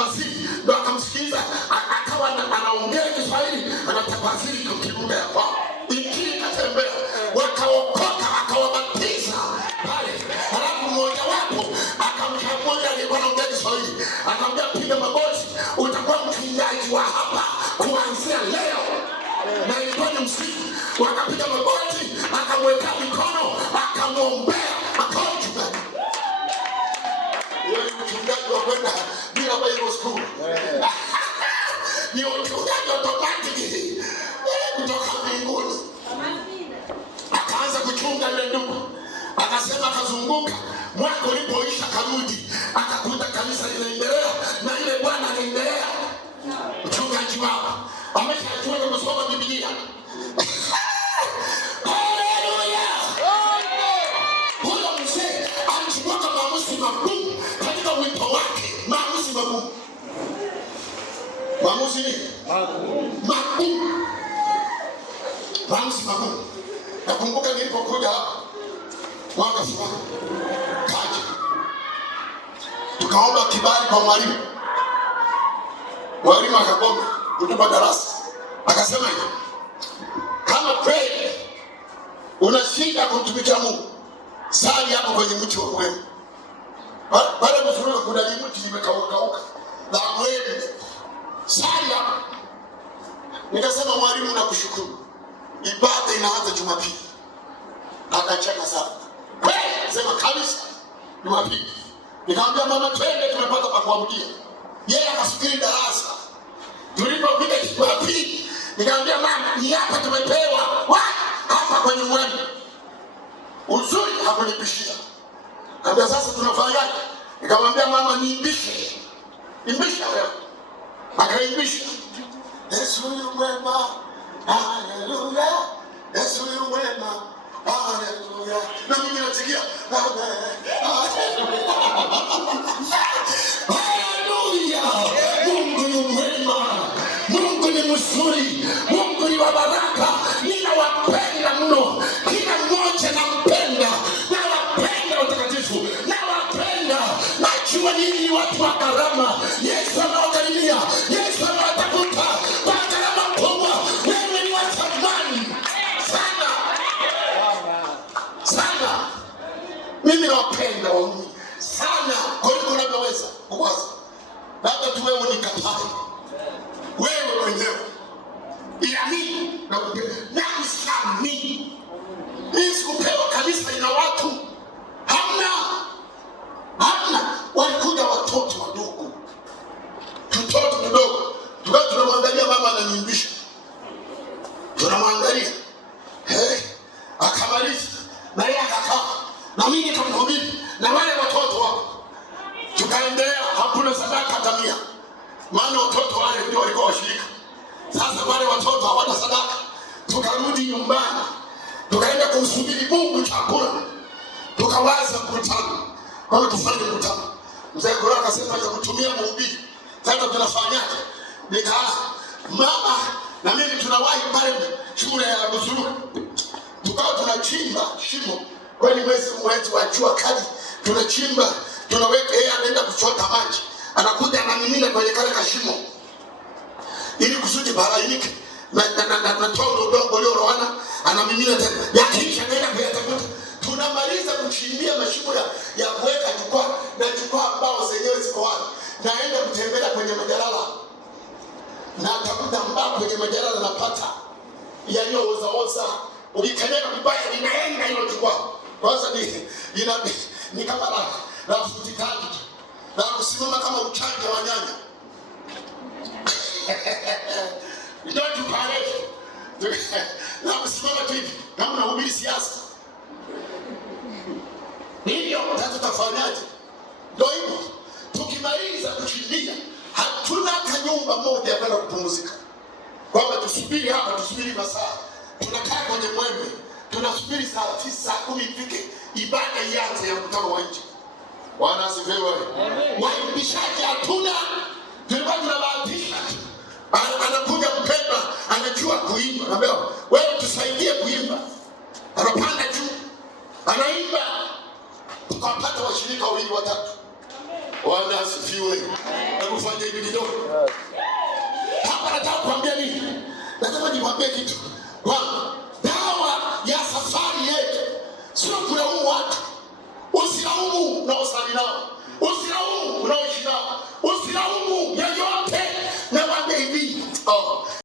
akatafsiri, ndio akamsikiliza, akawa anaongea Kiswahili, anatafsiri kwa kilugha ya kwao. Injili ikatembea, wakaokoka, akawabatiza pale. Halafu mmoja wapo akamchagua aliyekuwa anaongea Kiswahili, akamwambia piga magoti, utakuwa mchungaji wa hapa kuanzia leo. Na ilikuwa ni msiku, wakapiga magoti, akamweka mikono, akamwombea, akawa mchungaji. Yeye mchungaji wa kwenda bila Bible school. Ni mchungaji automatic kutoka mbinguni. Akaanza kuchunga ile ndugu, akasema akazunguka, mwaka ulipoisha karudi, akakuta kanisa linaendelea na ile bwana anaendelea. Mchungaji wao ameshajua kusoma Biblia. Haleluya! Huyo mzee alichukua maamuzi magumu katika wito wake. Maamuzi magumu. Maamuzi nini? Magumu. Maamuzi magumu. Nakumbuka nilipokuja hapa mwaka fulani, kaja tukaomba kibali kwa mwalimu. Mwalimu akagoma kutupa darasa, akasema hivi, kama kweli unashinda kumtumikia Mungu, sali hapo kwenye mti wa mwembe. Baada ya kufuruka kuna mti limekauka na mwembe, sali hapo. Nikasema mwalimu, nakushukuru, ibada inaanza Jumapili. Akacheka sana, sema kabisa Jumapili. Nikamwambia mama, twende, tumepata pa kuabudia. Yeye akafikiri darasa. Tulipofika Jumapili, nikamwambia mama, ni hapa tumepewa hapa kwenye mwembe. Uzuri hakunibishia. Kaambia sasa tunafanyaje? Nikamwambia mama, niimbishe. Imbisha leo. Akaimbisha. Yesu yu mwema. Haleluya. Yesu yu mwema. Haleluya. Na mimi natikia. Haleluya. Mungu ni mwema. Mungu ni mzuri. Mungu ni wa baraka. Ninawapenda mno. Kila mmoja nampenda. Nawapenda watakatifu. Nawapenda. Najua nini watu wa karama. Yesu anawakaribia. Yesu anawatafuta. Kwa karama kubwa. Wewe ni wa thamani sana. Sana. Mimi nawapenda waumini sana. Kwa hiyo unavyoweza kuwaza. Labda tu wewe unikatai. Wewe mwenyewe. Iamini na kupenda. Na usiamini. Hii sikupewa kanisa ina watu. Hamna. Hamna. Walikuja watoto wadogo. Mtoto mdogo. Tukawa tunamwangalia mama ananiimbisha. Tunamwangalia. Akamaliza. Na yeye akakaa. Na mimi nikamhubiri. Na wale watoto wako. Tukaendelea, hakuna sadaka hata 100. Maana watoto wale ndio walikuwa washirika. Sasa wale watoto hawana sadaka. Tukarudi nyumbani. Tukaenda kumsubiri Mungu chakula. Tukawaza mkutano. Kwa hiyo tufanye mkutano. Mzee Gora akasema ya kutumia mhubiri. Sasa tunafanyaje? Nikaanza, mama na mimi tunawahi pale shule ya Busuru. Tukawa tunachimba shimo. Kwani mwezi wa jua kali tunachimba, tunaweka yeye anaenda kuchota maji. Anakuja anamimina kwenye kale kashimo. Ili kusudi barainike. Na tondo udongo uliorowana anamimina tena. Yakisha anaenda kuyatafuta. Tunamaliza kuchimbia mashimo ya kuweka jukwaa na jukwaa ambao zenyewe ziko wapi. Naenda kutembea kwenye majalala. Na atakuta mbao kwenye majalala napata yaliyooza. Ukikanyaga vibaya linaenda hilo jukwaa. Kwanza ni kama la futikati. Na kusimama kama uchanja wa nyanya. Ndio tupale. Na kusimama tu hivi kama unahubiri siasa. Ndio tutafanyaje? Ndio hivyo. Tukimaliza kuchimbia, hatuna kanyumba moja ya kwenda kupumzika. Kwamba tusubiri hapa, tusubiri masaa. Tunakaa kwenye mwembe. Tunasubiri saa 9, 10 ifike ibada ianze ya mkutano wa nje. Bwana asifiwe. Waimbishaji hatuna. Tulikuwa tunabahatisha. Anakuja mpendwa, anajua kuimba. Anambia, wewe tusaidie kuimba. Anapanda juu. Anaimba. Tukapata washirika 2 watatu. Bwana asifiwe. Hebu fanye nikwambie kitu kwamba dawa ya safari yetu sio kulaumu watu. Usilaumu na usali nao.